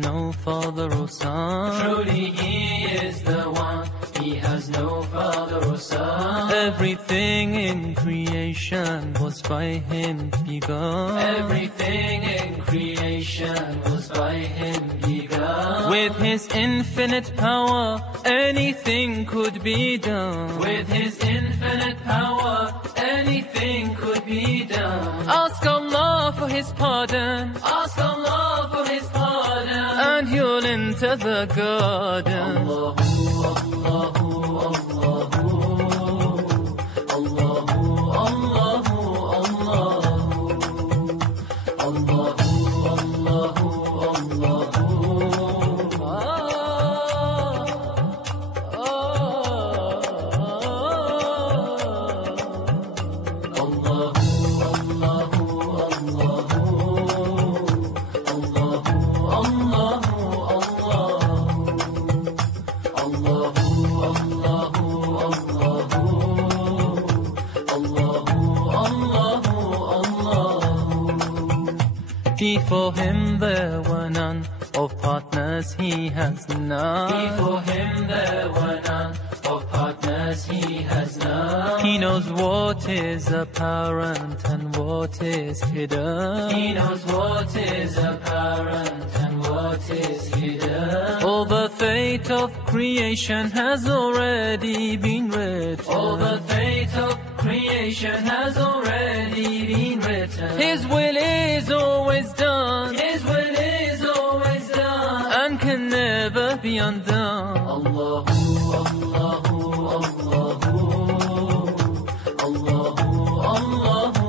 no father or son. Truly He is the one, He has no father or son. Everything in creation was by Him begun. Everything in creation was by Him begun. With His infinite power, anything could be done. With His infinite power, anything could be done. Ask Allah for His pardon, Ask Allah for His pardon, and you'll enter the garden. Allahu, Allahu, Allahu, Allahu, Allahu, Allahu, Before Him there were none, of partners He has none. Before Him there were none, of partners He has none. He knows what is apparent and what is hidden. He knows what is apparent and what is hidden. All the fate of creation has already been written. All the fate of creation has already been written. His will is always done, His will is always done, and can never be undone. Allahu, Allahu, Allahu, Allahu, Allahu,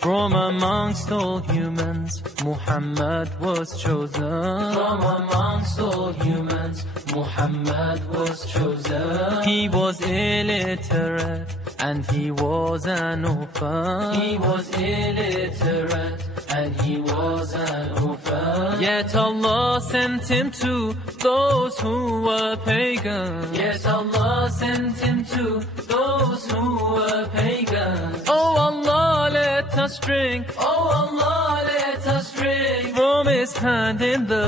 From amongst all humans, Muhammad was chosen. From amongst all humans, Muhammad was chosen. He was illiterate and he was an orphan. He was illiterate and he was an orphan. Yet Allah sent him to those who were pagans. Yet Allah sent him to those who were pagans. Oh Allah, let us drink. Oh Allah, let us drink From His hand in the